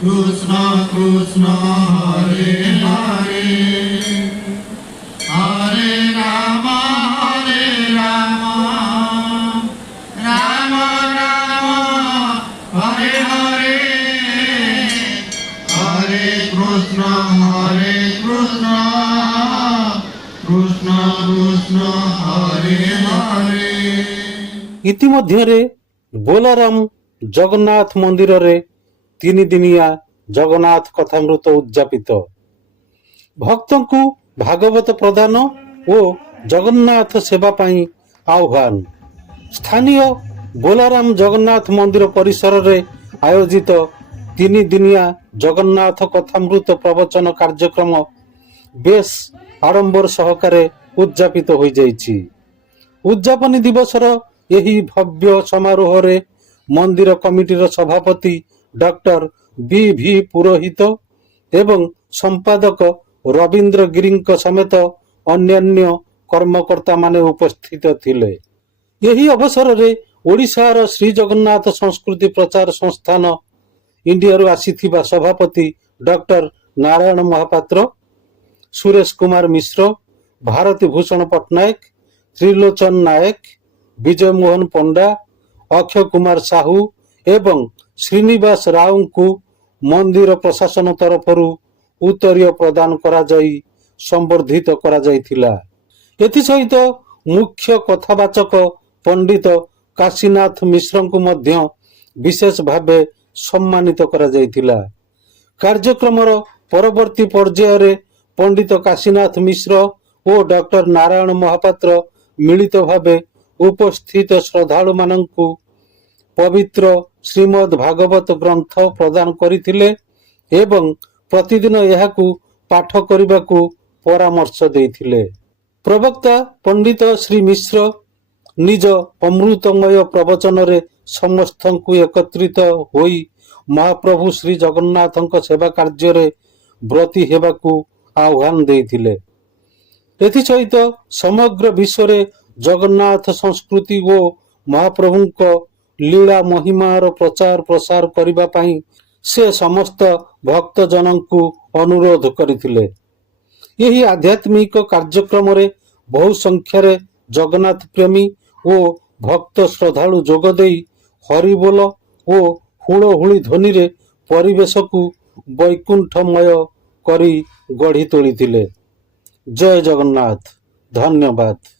Krishna Krishna Hare Hare Hare Rama Rama Rama Hare Hare Hare Krishna Krishna Krishna Hare Hare। ইতিমধ্যে ବୋଲାରାମ ଜଗନ୍ନାଥ ମନ୍ଦିରରେ 3 ଦିନିଆ ଜଗନ୍ନାଥ କଥାମୃତ ଉଦ୍ଯାପିତ। ଭକ୍ତଙ୍କୁ ଭାଗବତ ପ୍ରଦାନ ଓ ଜଗନ୍ନାଥ ସେବା ପାଇଁ ଆହ୍ୱାନ। ସ୍ଥାନୀୟ ବୋଲାରାମ ଜଗନ୍ନାଥ ମନ୍ଦିର ପରିସରରେ ଆୟୋଜିତ 3 ଦିନିଆ ଜଗନ୍ନାଥ କଥାମୃତ ପ୍ରବଚନ କାର୍ଯ୍ୟକ୍ରମ ବେଶ ଆଡମ୍ବର ସହକାରେ ଉଦ୍ଯାପିତ ହୋଇଯାଇଛି। ଉଦ୍ଯାପନୀ ଦିବସର ଏହି ଭବ୍ୟ ସମାରୋହରେ ମନ୍ଦିର କମିଟିର ସଭାପତି ଡକ୍ଟର ବି.ଭି. ପୁରୋହିତ ଏବଂ ସମ୍ପାଦକ ରବୀନ୍ଦ୍ର ଗିରିଙ୍କ ସମେତ ଅନ୍ୟାନ୍ୟ କର୍ମକର୍ତ୍ତାମାନେ ଉପସ୍ଥିତ ଥିଲେ। ଏହି ଅବସରରେ ଓଡ଼ିଶାର ଶ୍ରୀ ଜଗନ୍ନାଥ ସଂସ୍କୃତି ପ୍ରଚାର ସଂସ୍ଥାନ ଇଣ୍ଡିଆରୁ ଆସିଥିବା ସଭାପତି ଡକ୍ଟର ନାରାୟଣ ମହାପାତ୍ର, ସୁରେଶ କୁମାର ମିଶ୍ର, ଭାରତୀ ଭୂଷଣ ପଟ୍ଟନାୟକ, ତ୍ରିଲୋଚନ ନାୟକ, ବିଜୟ ମୋହନ ପଣ୍ଡା, ଅକ୍ଷୟ କୁମାର ସାହୁ ଏବଂ ଶ୍ରୀନିବାସ ରାଓଙ୍କୁ ମନ୍ଦିର ପ୍ରଶାସନ ତରଫରୁ ଉତ୍ତରୀୟ ପ୍ରଦାନ କରାଯାଇ ସମ୍ବର୍ଦ୍ଧିତ କରାଯାଇଥିଲା। ଏଥିସହିତ ମୁଖ୍ୟ କଥାବାଚକ ପଣ୍ଡିତ କାଶୀନାଥ ମିଶ୍ରଙ୍କୁ ମଧ୍ୟ ବିଶେଷ ଭାବେ ସମ୍ମାନିତ କରାଯାଇଥିଲା। କାର୍ଯ୍ୟକ୍ରମର ପରବର୍ତ୍ତୀ ପର୍ଯ୍ୟାୟରେ ପଣ୍ଡିତ କାଶୀନାଥ ମିଶ୍ର ଓ ଡକ୍ଟର ନାରାୟଣ ମହାପାତ୍ର ମିଳିତ ଭାବେ ଉପସ୍ଥିତ ଶ୍ରଦ୍ଧାଳୁମାନଙ୍କୁ ପବିତ୍ର ଶ୍ରୀମଦ୍ ଭାଗବତ ଗ୍ରନ୍ଥ ପ୍ରଦାନ କରିଥିଲେ ଏବଂ ପ୍ରତିଦିନ ଏହାକୁ ପାଠ କରିବାକୁ ପରାମର୍ଶ ଦେଇଥିଲେ। ପ୍ରବକ୍ତା ପଣ୍ଡିତ ଶ୍ରୀ ମିଶ୍ର ନିଜ ଅମୃତମୟ ପ୍ରବଚନରେ ସମସ୍ତଙ୍କୁ ଏକତ୍ରିତ ହୋଇ ମହାପ୍ରଭୁ ଶ୍ରୀ ଜଗନ୍ନାଥଙ୍କ ସେବା କାର୍ଯ୍ୟରେ ବ୍ରତୀ ହେବାକୁ ଆହ୍ୱାନ ଦେଇଥିଲେ। ଏଥିସହିତ ସମଗ୍ର ବିଶ୍ୱରେ ଜଗନ୍ନାଥ ସଂସ୍କୃତି ଓ ମହାପ୍ରଭୁଙ୍କ ଲୀଳା ମହିମାର ପ୍ରଚାର ପ୍ରସାର କରିବା ପାଇଁ ସେ ସମସ୍ତ ଭକ୍ତଜନଙ୍କୁ ଅନୁରୋଧ କରିଥିଲେ। ଏହି ଆଧ୍ୟାତ୍ମିକ କାର୍ଯ୍ୟକ୍ରମରେ ବହୁ ସଂଖ୍ୟାରେ ଜଗନ୍ନାଥ ପ୍ରେମୀ ଓ ଭକ୍ତ ଶ୍ରଦ୍ଧାଳୁ ଯୋଗଦେଇ ହରିବୋଲ ଓ ହୁଳହୁଳି ଧ୍ୱନିରେ ପରିବେଶକୁ ବୈକୁଣ୍ଠମୟ କରି ଗଢ଼ି ତୋଳିଥିଲେ। ଜୟ ଜଗନ୍ନାଥ। ଧନ୍ୟବାଦ।